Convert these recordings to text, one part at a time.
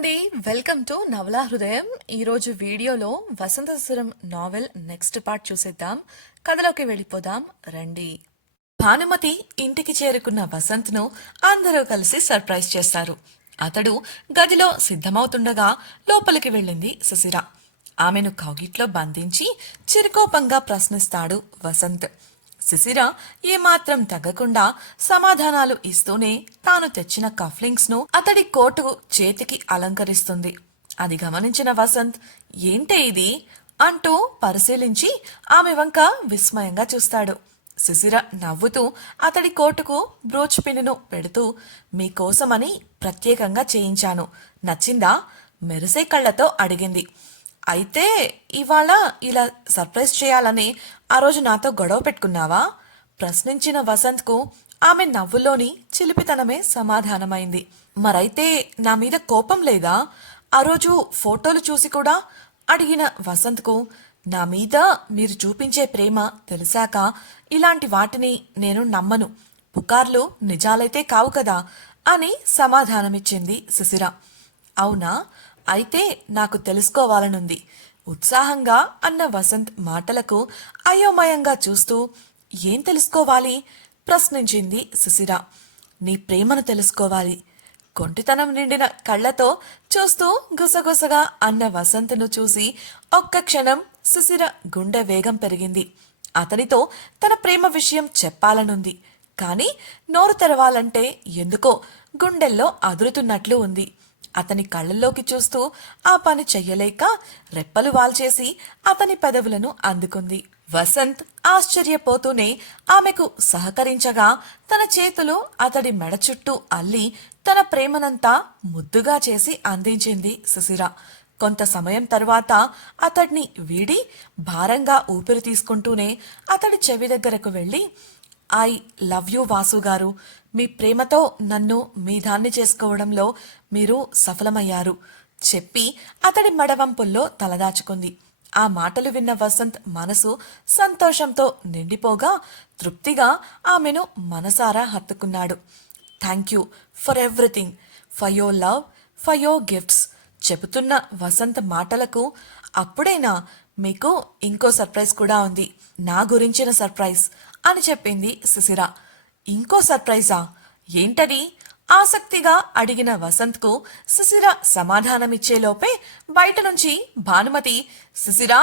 అండి welcome to నవలా హృదయం. ఈరోజు వీడియోలో వసంత సురం నావెల్ నెక్స్ట్ పార్ట్ చూసేద్దాం. కథలోకి వెళ్ళిపోదాం రండి. భానుమతి ఇంటికి చేరుకున్న వసంత్ను అందరూ కలిసి సర్ప్రైజ్ చేస్తారు. అతడు గదిలో సిద్ధమవుతుండగా లోపలికి వెళ్ళింది సుశిర ఆమెను కౌగిట్లో బంధించి చిరుకోపంగా ప్రశ్నిస్తాడు వసంత్. శిశిర ఏమాత్రం తగ్గకుండా సమాధానాలు ఇస్తూనే తాను తెచ్చిన కఫ్లింగ్స్ను అతడి కోటు చేతికి అలంకరిస్తుంది. అది గమనించిన వసంత్ ఏంటే ఇది? అంటూ పరిశీలించి ఆమె వంక విస్మయంగా చూస్తాడు. శిశిర నవ్వుతూ అతడి కోటుకు బ్రోచ్ పిన్నును పెడుతూ మీకోసమని ప్రత్యేకంగా చేయించాను. నచ్చిందా? మెరిసే కళ్ళతో అడిగింది. అయితే ఇవాళ ఇలా సర్ప్రైజ్ చేయాలని ఆ రోజు నాతో గొడవ పెట్టుకున్నావా? ప్రశ్నించిన వసంత్కు ఆమె నవ్వులోని చిలిపితనమే సమాధానమైంది. మరైతే నా మీద కోపం లేదా? ఆ రోజు ఫోటోలు చూసి కూడా అడిగిన వసంత్కు నా మీద మీరు చూపించే ప్రేమ తెలిసాక ఇలాంటి వాటిని నేను నమ్మను. పుకార్లు నిజాలైతే కావు కదా అని సమాధానమిచ్చింది శిశిర అవునా? అయితే నాకు తెలుసుకోవాలనుంది. ఉత్సాహంగా అన్న వసంత్ మాటలకు అయోమయంగా చూస్తూ ఏం తెలుసుకోవాలి? ప్రశ్నించింది సుశిర. నీ ప్రేమను తెలుసుకోవాలి. కొంటితనం నిండిన కళ్ళతో చూస్తూ గుసగుసగా అన్న వసంత్ను చూసి ఒక్క క్షణం సుశిర గుండె వేగం పెరిగింది. అతనితో తన ప్రేమ విషయం చెప్పాలనుంది. కానీ నోరు తెరవాలంటే ఎందుకో గుండెల్లో అదురుతున్నట్లు ఉంది. అతని కళ్ళల్లోకి చూస్తూ ఆ పని చెయ్యలేక రెప్పలు వాల్చేసి అతని పెదవులను అందుకుంది. వసంత్ ఆశ్చర్యపోతూనే ఆమెకు సహకరించగా తన చేతులు అతడి మెడ చుట్టూ అల్లి తన ప్రేమనంతా ముద్దుగా చేసి అందించింది సుశిర కొంత సమయం తరువాత అతడిని వీడి భారంగా ఊపిరి తీసుకుంటూనే అతడి చెవి దగ్గరకు వెళ్ళి ఐ లవ్ యూ వాసు గారు మీ ప్రేమతో నన్ను మీ దాన్ని చేసుకోవడంలో మీరు సఫలమయ్యారు చెప్పి అతడి మడవంపుల్లో తలదాచుకుంది. ఆ మాటలు విన్న వసంత్ మనసు సంతోషంతో నిండిపోగా తృప్తిగా ఆమెను మనసారా హత్తుకున్నాడు. Thank you for everything for your love for your gifts చెబుతున్న వసంత్ మాటలకు అప్పుడైనా మీకు ఇంకో సర్ప్రైజ్ కూడా ఉంది. నా గురించిన సర్ప్రైజ్ అని చెప్పింది సుశిరా ఇంకో సర్ప్రైజా? ఏంటది? ఆసక్తిగా అడిగిన వసంత్కు సుశిర సమాధానమిచ్చేలోపే బయట నుంచి భానుమతి సుశిరా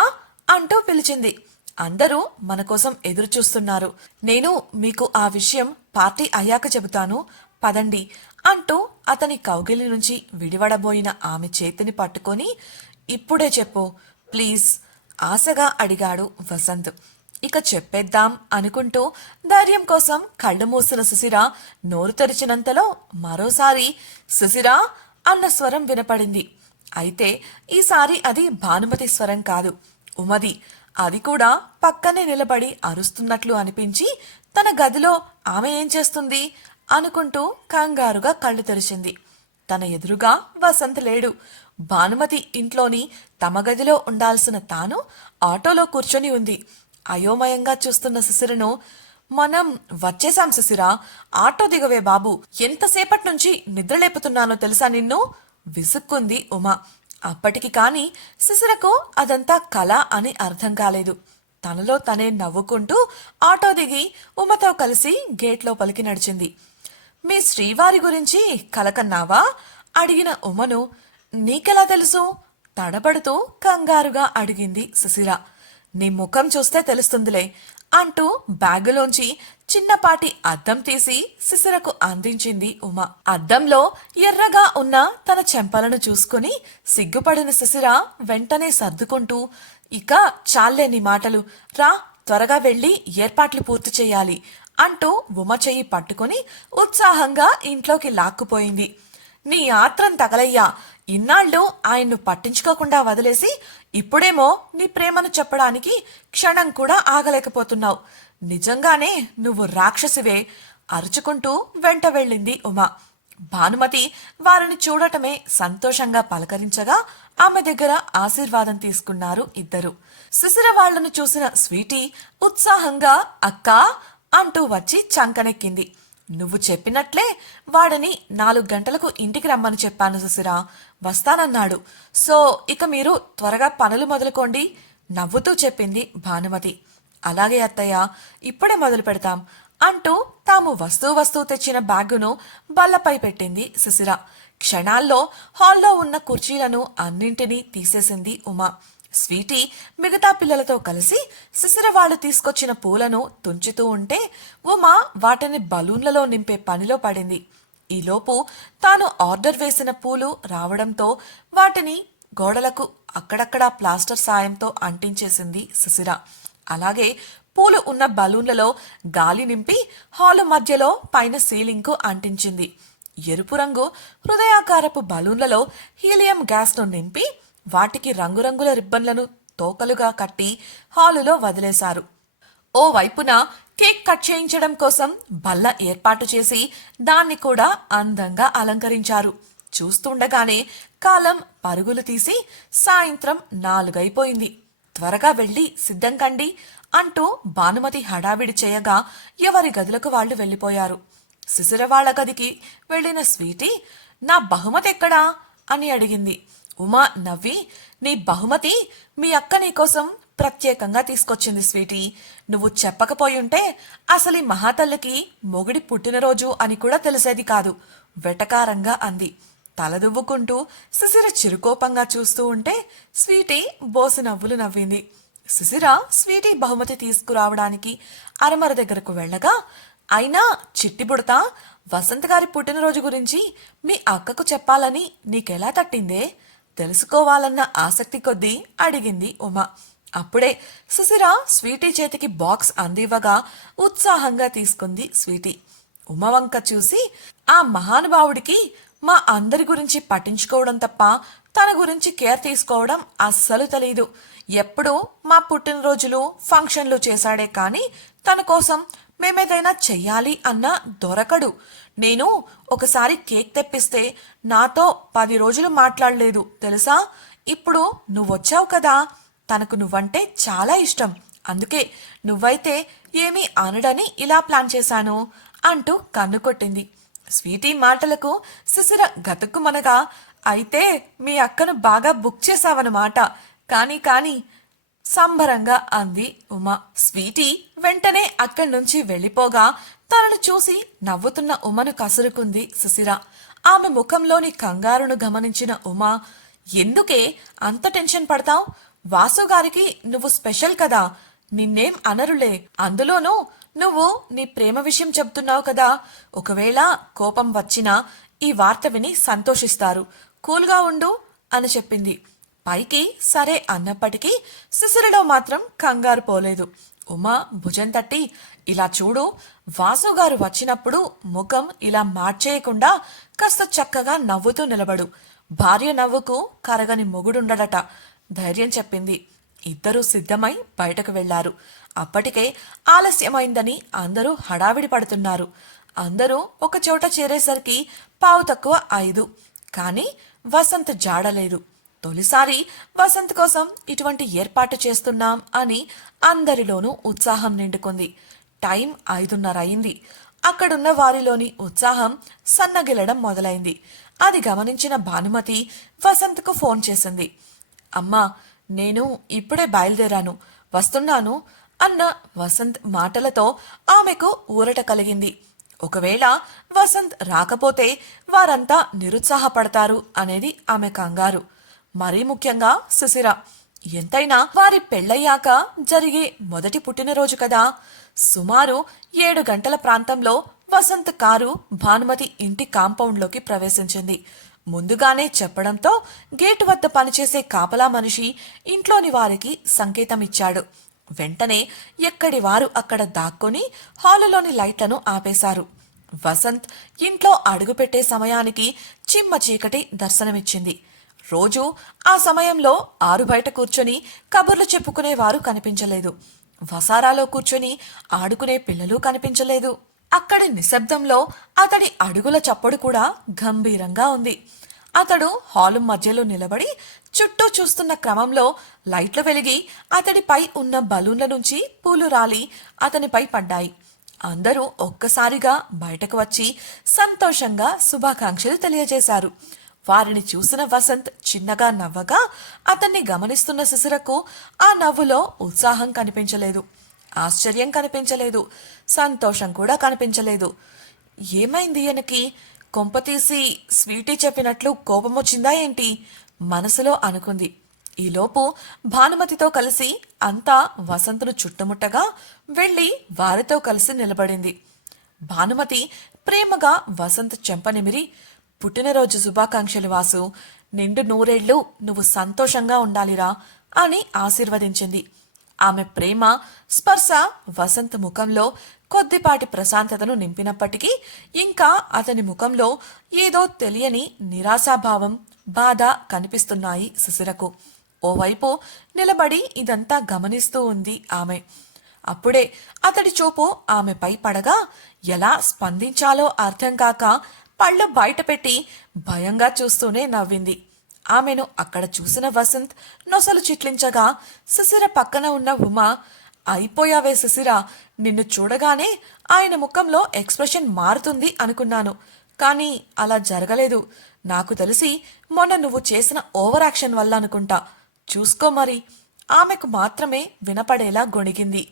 అంటూ పిలిచింది. అందరూ మన కోసం ఎదురు చూస్తున్నారు. నేను మీకు ఆ విషయం పార్టీ అయ్యాక చెబుతాను పదండి అంటూ అతని కౌగిలి నుంచి విడివడబోయిన ఆమె చేతిని పట్టుకొని ఇప్పుడే చెప్పు ప్లీజ్ ఆశగా అడిగాడు వసంత్. ఇక చెప్పేద్దాం అనుకుంటూ ధైర్యం కోసం కళ్ళు మూసిన సుశిర నోరు తెరిచినంతలో మరోసారి సుశిరా అన్న స్వరం వినపడింది. అయితే ఈసారి అది భానుమతి స్వరం కాదు. ఉమది అది కూడా పక్కనే నిలబడి అరుస్తున్నట్లు అనిపించి తన గదిలో ఆమె ఏం చేస్తుంది? అనుకుంటూ కంగారుగా కళ్ళు తెరిచింది. తన ఎదురుగా వసంత్ లేడు. భానుమతి ఇంట్లోని తమ గదిలో ఉండాల్సిన తాను ఆటోలో కూర్చొని ఉంది. అయోమయంగా చూస్తున్న శిశిరను మనం వచ్చేశాం శిశిరా. ఆటో దిగవే బాబు. ఎంతసేపటి నుంచి నిద్రలేపుతున్నానో తెలుసా నిన్ను? విసుక్కుంది ఉమా. అప్పటికి కాని శిశిరకు అదంతా కళ అని అర్థం కాలేదు. తనలో తనే నవ్వుకుంటూ ఆటో దిగి ఉమతో కలిసి గేట్ లోపలికి నడిచింది. మీ శ్రీవారి గురించి కలకన్నావా అడిగిన ఉమను నీకెలా తెలుసు? తడబడుతూ కంగారుగా అడిగింది సుశీర నీ ముఖం చూస్తే తెలుస్తుందిలే అంటూ బ్యాగులోంచి చిన్నపాటి అద్దం తీసి సిసరకు అందించింది ఉమ. అద్దంలో ఎర్రగా ఉన్న తన చెంపలను చూసుకుని సిగ్గుపడిన సిసిర వెంటనే సర్దుకుంటూ ఇక చాలే నీ మాటలు. రా త్వరగా వెళ్ళి ఏర్పాట్లు పూర్తి చేయాలి అంటూ ఉమ చెయ్యి పట్టుకుని ఉత్సాహంగా ఇంట్లోకి లాక్కుపోయింది. నీ ఆత్రం తగలయ్యా. ఇన్నాళ్ళు ఆయన్ను పట్టించుకోకుండా వదిలేసి ఇప్పుడేమో నీ ప్రేమను చెప్పడానికి క్షణం కూడా ఆగలేకపోతున్నావు. నిజంగానే నువ్వు రాక్షసివే అరుచుకుంటూ వెంట వెళ్ళింది ఉమా. భానుమతి వారిని చూడటమే సంతోషంగా పలకరించగా ఆమె దగ్గర ఆశీర్వాదం తీసుకున్నారు ఇద్దరు. శిశిర వాళ్ళను చూసిన స్వీటీ ఉత్సాహంగా అక్కా అంటూ వచ్చి చంకనెక్కింది. నువ్వు చెప్పినట్లే వాడిని నాలుగు గంటలకు ఇంటికి రమ్మని చెప్పాను సుశిరా. వస్తానన్నాడు. సో ఇక మీరు త్వరగా పనులు మొదలుకోండి నవ్వుతూ చెప్పింది భానుమతి. అలాగే అత్తయ్య ఇప్పుడే మొదలు పెడతాం అంటూ తాము వస్తూ వస్తూ తెచ్చిన బ్యాగును బల్లపై పెట్టింది సుశిర. క్షణాల్లో హాల్లో ఉన్న కుర్చీలను అన్నింటినీ తీసేసింది ఉమా. స్వీటీ మిగతా పిల్లలతో కలిసి శిశిర వాళ్ళు తీసుకొచ్చిన పూలను తుంచుతూ ఉంటే ఉమా వాటిని బలూన్లలో నింపే పనిలో పడింది. ఈలోపు తాను ఆర్డర్ వేసిన పూలు రావడంతో వాటిని గోడలకు అక్కడక్కడా ప్లాస్టర్ సాయంతో అంటించేసింది శిశిర. అలాగే పూలు ఉన్న బలూన్లలో గాలి నింపి హాలు మధ్యలో పైన సీలింగ్కు అంటించింది. ఎరుపు రంగు హృదయాకారపు బలూన్లలో హీలియం గ్యాస్ను నింపి వాటికి రంగురంగుల రిబ్బన్లను తోకలుగా కట్టి హాలులో వదిలేశారు. ఓ వైపున కేక్ కట్ చేయించడం కోసం బల్ల ఏర్పాటు చేసి దాన్ని కూడా అందంగా అలంకరించారు. చూస్తుండగానే కాలం పరుగులు తీసి సాయంత్రం నాలుగైపోయింది. త్వరగా వెళ్ళి సిద్ధం కండి అంటూ భానుమతి హడావిడి చేయగా ఎవరి గదులకు వాళ్ళు వెళ్ళిపోయారు. శిశిరవాళ్ళ గదికి వెళ్ళిన స్వీటీ నా బహుమతి ఎక్కడా? అని అడిగింది. ఉమా నవ్వి నీ బహుమతి మీ అక్క నీకోసం ప్రత్యేకంగా తీసుకొచ్చింది స్వీటీ. నువ్వు చెప్పకపోయుంటే అసలు ఈ మహాతల్లికి మొగుడి పుట్టినరోజు అని కూడా తెలిసేది కాదు వెటకారంగా అంది. తలదువ్వుకుంటూ శిశిర చిరుకోపంగా చూస్తూ ఉంటే స్వీటీ బోసు నవ్వులు నవ్వింది. శిశిర స్వీటీ బహుమతి తీసుకురావడానికి అరమర దగ్గరకు వెళ్ళగా అయినా చిట్టి బుడత వసంత్ గారి పుట్టినరోజు గురించి మీ అక్కకు చెప్పాలని నీకెలా తట్టిందే? తెలుసుకోవాలన్న ఆసక్తి కొద్దీ అడిగింది ఉమ. అప్పుడే సుశిర స్వీటీ చేతికి బాక్స్ అందివ్వగా ఉత్సాహంగా తీసుకుంది స్వీటీ. ఉమవంక చూసి ఆ మహానుభావుడికి మా అందరి గురించి పట్టించుకోవడం తప్ప తన గురించి కేర్ తీసుకోవడం అస్సలు తెలీదు. ఎప్పుడూ మా పుట్టినరోజులు ఫంక్షన్లు చేశాడే కానీ తన కోసం మేమేదైనా చెయ్యాలి అన్న దొరకడు. నేను ఒకసారి కేక్ తెప్పిస్తే నాతో పది రోజులు మాట్లాడలేదు తెలుసా? ఇప్పుడు నువ్వొచ్చావు కదా. తనకు నువ్వంటే చాలా ఇష్టం. అందుకే నువ్వైతే ఏమీ అనడని ఇలా ప్లాన్ చేశాను అంటూ కన్ను కొట్టింది. స్వీటీ మాటలకు శిశిర గతుక్కుమనగా అయితే మీ అక్కను బాగా బుక్ చేశావన్నమాట కానీ కానీ సంబరంగా అంది ఉమా. స్వీటీ వెంటనే అక్కడి నుంచి వెళ్ళిపోగా తనను చూసి నవ్వుతున్న ఉమను కసురుకుంది సుశిర. ఆమె ముఖంలోని కంగారును గమనించిన ఉమ ఎందుకే? అంత టెన్షన్ పడతావు? వాసుగారికి నువ్వు స్పెషల్ కదా. నిన్నేం అనరులే. అందులోనూ నువ్వు నీ ప్రేమ విషయం చెప్తున్నావు కదా. ఒకవేళ కోపం వచ్చినా ఈ వార్త విని సంతోషిస్తారు. కూల్గా ఉండు అని చెప్పింది. పైకి సరే అన్నప్పటికీ శిశిరలో మాత్రం కంగారు పోలేదు. ఉమా భుజం తట్టి ఇలా చూడు వాసు గారు వచ్చినప్పుడు ముఖం ఇలా మార్చేయకుండా కాస్త చక్కగా నవ్వుతూ నిలబడు. భార్య నవ్వుకు కరగని మొగుడుండడట ధైర్యం చెప్పింది. ఇద్దరూ సిద్ధమై బయటకు వెళ్ళారు. అప్పటికే ఆలస్యమైందని అందరూ హడావిడి పడుతున్నారు. అందరూ ఒక చోట చేరేసరికి పావు తక్కువ ఐదు. కానీ వసంత్ జాడలేదు. తొలిసారి వసంత్ కోసం ఇటువంటి ఏర్పాటు చేస్తున్నాం అని అందరిలోనూ ఉత్సాహం నిండుకుంది. టైం ఐదున్నర అయింది అక్కడున్న వారిలోని ఉత్సాహం సన్నగిలడం మొదలైంది. అది గమనించిన భానుమతి వసంత్కు ఫోన్ చేసింది. అమ్మా నేను ఇప్పుడే బయలుదేరాను. వస్తున్నాను అన్న వసంత్ మాటలతో ఆమెకు ఊరట కలిగింది. ఒకవేళ వసంత్ రాకపోతే వారంతా నిరుత్సాహపడతారు అనేది ఆమె కంగారు. మరీ ముఖ్యంగా సుశిర ఎంతైనా వారి పెళ్ళయ్యాక జరిగే మొదటి పుట్టినరోజు కదా. సుమారు ఏడు గంటల ప్రాంతంలో వసంత్ కారు భానుమతి ఇంటి కాంపౌండ్లోకి ప్రవేశించింది. ముందుగానే చెప్పడంతో గేటు వద్ద పనిచేసే కాపలా మనిషి ఇంట్లోని వారికి సంకేతం ఇచ్చాడు వెంటనే ఎక్కడి వారు అక్కడ దాక్కుని హాలులోని లైట్లను ఆపేశారు. వసంత్ ఇంట్లో అడుగుపెట్టే సమయానికి చిమ్మ చీకటి దర్శనమిచ్చింది. రోజు ఆ సమయంలో ఆరు బయట కూర్చొని కబుర్లు చెప్పుకునేవారు కనిపించలేదు. వసారాలో కూర్చొని ఆడుకునే పిల్లలు కనిపించలేదు. అక్కడి నిశ్శబ్దంలో అతడి అడుగుల చప్పుడు కూడా గంభీరంగా ఉంది. అతడు హాలు మధ్యలో నిలబడి చుట్టూ చూస్తున్న క్రమంలో లైట్లు వెలిగి అతడిపై ఉన్న బలూన్ల నుంచి పూలు రాలి అతనిపై పడ్డాయి. అందరూ ఒక్కసారిగా బయటకు వచ్చి సంతోషంగా శుభాకాంక్షలు తెలియజేశారు. వారిని చూసిన వసంత్ చిన్నగా నవ్వగా అతన్ని గమనిస్తున్న శిశిరకు ఆ నవ్వులో ఉత్సాహం కనిపించలేదు. ఆశ్చర్యం కనిపించలేదు. సంతోషం కూడా కనిపించలేదు. ఏమైంది ఈయనకి? కొంపతీసి స్వీటీ చెప్పినట్లు కోపం వచ్చిందా ఏంటి? మనసులో అనుకుంది. ఈలోపు భానుమతితో కలిసి అంతా వసంతును చుట్టుముట్టగా వెళ్ళి వారితో కలిసి నిలబడింది. భానుమతి ప్రేమగా వసంత్ చెంపనిమిరి పుట్టినరోజు శుభాకాంక్షలు వాసు. నిండు నూరేళ్ళు నువ్వు సంతోషంగా ఉండాలిరా అని ఆశీర్వదించింది. ఆమె ప్రేమ స్పర్శ వసంత్ ముఖంలో కొద్దిపాటి ప్రశాంతతను నింపినప్పటికీ ఇంకా అతని ముఖంలో ఏదో తెలియని నిరాశాభావం బాధ కనిపిస్తున్నాయి శిశిరకు. ఓవైపు నిలబడి ఇదంతా గమనిస్తూ ఉంది ఆమె. అప్పుడే అతడి చూపు ఆమెపై పడగా ఎలా స్పందించాలో అర్థం కాక పళ్ళు బయటపెట్టి భయంగా చూస్తూనే నవ్వింది. ఆమెను అక్కడ చూసిన వసంత్ నొసలు చిట్లించగా శిశిర పక్కన ఉన్న ఉమా అయిపోయావే శిశిర నిన్ను చూడగానే ఆయన ముఖంలో ఎక్స్ప్రెషన్ మారుతుంది అనుకున్నాను. కానీ అలా జరగలేదు. నాకు తెలిసి మొన్న నువ్వు చేసిన ఓవర్ యాక్షన్ వల్ల అనుకుంటా. చూసుకో మరి. ఆమెకు మాత్రమే వినపడేలా గొణిగింది.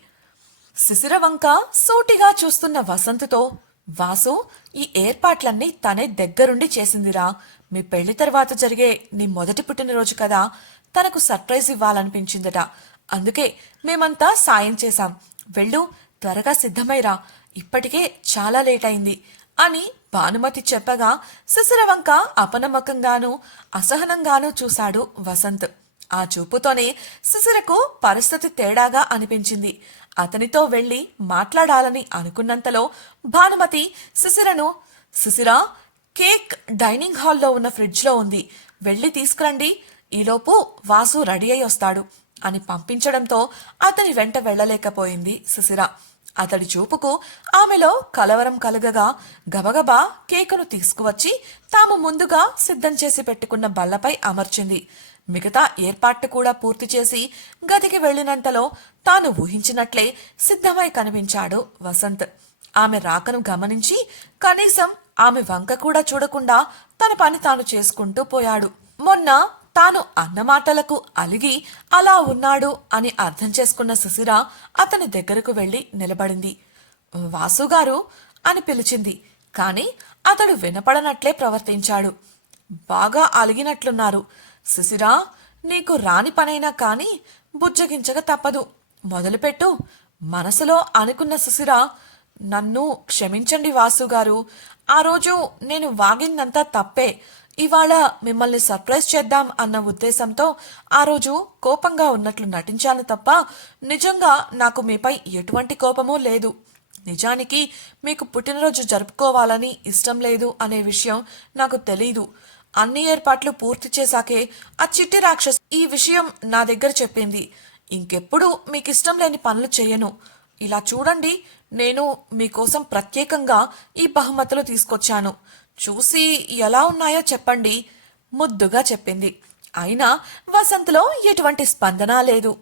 శిశిర వంక సూటిగా చూస్తున్న వసంత్తో వాసు ఈ ఏర్పాట్లన్నీ తనే దగ్గరుండి చేసిందిరా. మీ పెళ్ళి తర్వాత జరిగే నీ మొదటి పుట్టినరోజు కదా. తనకు సర్ప్రైజ్ ఇవ్వాలనిపించిందట. అందుకే మేమంతా సాయం చేశాం. వెళ్ళు త్వరగా సిద్ధమైరా. ఇప్పటికే చాలా లేట్ అయింది అని భానుమతి చెప్పగా శిశిరవంక అపనమ్మకంగానూ అసహనంగానూ చూశాడు వసంత్. ఆ చూపుతోనే శిశిరకు పరిస్థితి తేడాగా అనిపించింది. అతనితో వెళ్ళి మాట్లాడాలని అనుకున్నంతలో భానుమతి సుశిరను శిశిరా కేక్ డైనింగ్ హాల్లో ఉన్న ఫ్రిడ్జ్లో ఉంది. వెళ్ళి తీసుకురండి. ఈలోపు వాసు రెడీ అయి వస్తాడు అని పంపించడంతో అతని వెంట వెళ్ళలేకపోయింది సుశిర. అతడి చూపుకు ఆమెలో కలవరం కలగగా గబగబా కేకును తీసుకువచ్చి తాము ముందుగా సిద్ధం చేసి పెట్టుకున్న బల్లపై అమర్చింది. మిగతా ఏర్పాట్లు కూడా పూర్తి చేసి గదికి వెళ్ళినంతలో తాను ఊహించినట్లే సిద్ధమై కనిపించాడు వసంత్. ఆమె రాకను గమనించి కనీసం ఆమె వంక కూడా చూడకుండా తన పని తాను చేసుకుంటూ పోయాడు. మొన్న తాను అన్నమాటలకు అలిగి అలా ఉన్నాడు అని అర్థం చేసుకున్న సుశిర అతని దగ్గరకు వెళ్ళి నిలబడింది. వాసుగారు అని పిలిచింది కాని అతడు వినపడనట్లే ప్రవర్తించాడు. బాగా అలిగినట్లున్నారు. సుశిరా నీకు రాని పనైనా కానీ బుజ్జగించక తప్పదు. మొదలుపెట్టు. మనసులో అనుకున్న సుశిర నన్ను క్షమించండి వాసుగారు. ఆ రోజు నేను వాగిందంతా తప్పే. ఇవాళ మిమ్మల్ని సర్ప్రైజ్ చేద్దాం అన్న ఉద్దేశంతో ఆ రోజు కోపంగా ఉన్నట్లు నటించాను తప్ప నిజంగా నాకు మీపై ఎటువంటి కోపమూ లేదు. నిజానికి మీకు పుట్టినరోజు జరుపుకోవాలని ఇష్టం లేదు అనే విషయం నాకు తెలీదు. అన్ని ఏర్పాట్లు పూర్తి చేశాకే ఆ చిట్టి రాక్షస్ ఈ విషయం నా దగ్గర చెప్పింది. ఇంకెప్పుడు మీకు ఇష్టం లేని పనులు చేయను. ఇలా చూడండి నేను మీకోసం ప్రత్యేకంగా ఈ బహుమతులు తీసుకొచ్చాను. చూసి ఎలా ఉన్నాయో చెప్పండి ముద్దుగా చెప్పింది. అయినా వసంత్లో ఎటువంటి స్పందన లేదు.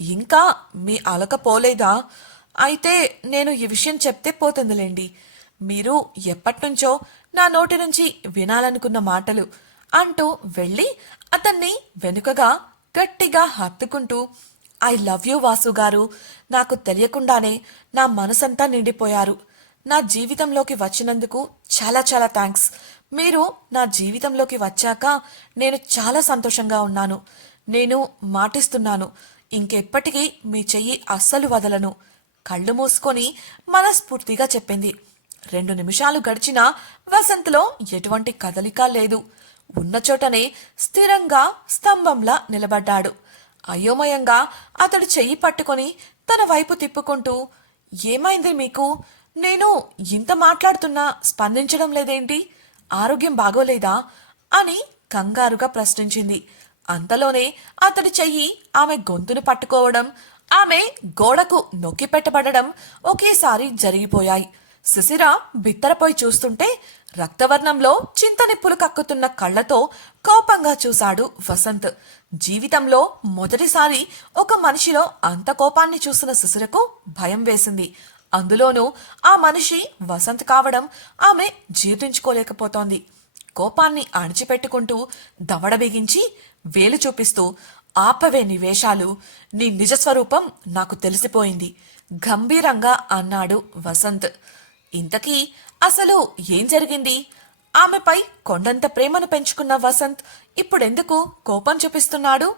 ఇంకా మీ అలక పోలేదా? అయితే నేను ఈ విషయం చెప్తే పోతుందిలేండి. మీరు ఎప్పటినుంచో నా నోటి నుంచి వినాలనుకున్న మాటలు అంటూ వెళ్ళి అతన్ని వెనుకగా గట్టిగా హత్తుకుంటూ I love you Vasu garu నాకు తెలియకుండానే నా మనసంతా నిండిపోయారు. నా జీవితంలోకి వచ్చినందుకు చాలా చాలా థ్యాంక్స్ మీరు నా జీవితంలోకి వచ్చాక నేను చాలా సంతోషంగా ఉన్నాను. నేను మాటిస్తున్నాను. ఇంకెప్పటికీ మీ చెయ్యి అస్సలు వదలను. కళ్ళు మూసుకొని మనస్ఫూర్తిగా చెప్పింది. రెండు నిమిషాలు గడిచినా వసంత్లో ఎటువంటి కదలిక లేదు. ఉన్న చోటనే స్థిరంగా స్తంభంలా నిలబడ్డాడు. అయోమయంగా అతడు చెయ్యి పట్టుకొని తన వైపు తిప్పుకుంటూ ఏమైంది మీకు? నేను ఇంత మాట్లాడుతున్నా స్పందించడం లేదేంటి? ఆరోగ్యం బాగోలేదా? అని కంగారుగా ప్రశ్నించింది. అంతలోనే అతడి చెయ్యి ఆమె గొంతును పట్టుకోవడం ఆమె గోడకు నొక్కి పెట్టబడడం ఒకేసారి జరిగిపోయాయి. శిశిర బిత్తరపోయి చూస్తుంటే రక్తవర్ణంలో చింతనిప్పులు కక్కుతున్న కళ్ళతో కోపంగా చూశాడు వసంత్. జీవితంలో మొదటిసారి ఒక మనిషిలో అంత కోపాన్ని చూసిన శిశిరకు భయం వేసింది. అందులోనూ ఆ మనిషి వసంత్ కావడం ఆమె జీర్ణించుకోలేకపోతోంది. కోపాన్ని అణిచిపెట్టుకుంటూ దవడ బిగించి వేలు చూపిస్తూ ఆపవే నివేశాలు నీ నిజస్వరూపం నాకు తెలిసిపోయింది గంభీరంగా అన్నాడు వసంత్. ఇంతకీ అసలు ఏం జరిగింది? ఆమెపై కొండంత ప్రేమను పెంచుకున్న వసంత్ ఇప్పుడెందుకు కోపం చూపిస్తున్నాడు?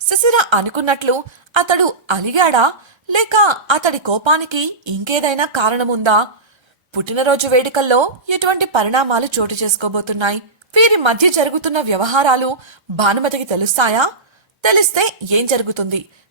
శిశిర అనుకున్నట్లు అతడు అలిగాడా? లేక అతడి కోపానికి ఇంకేదైనా కారణముందా? పుట్టినరోజు వేడుకల్లో ఎటువంటి పరిణామాలు చోటు చేసుకోబోతున్నాయి? వీరి మధ్య జరుగుతున్న వ్యవహారాలు భానుమతికి తెలుస్తాయా? తెలిస్తే ఏం జరుగుతుంది?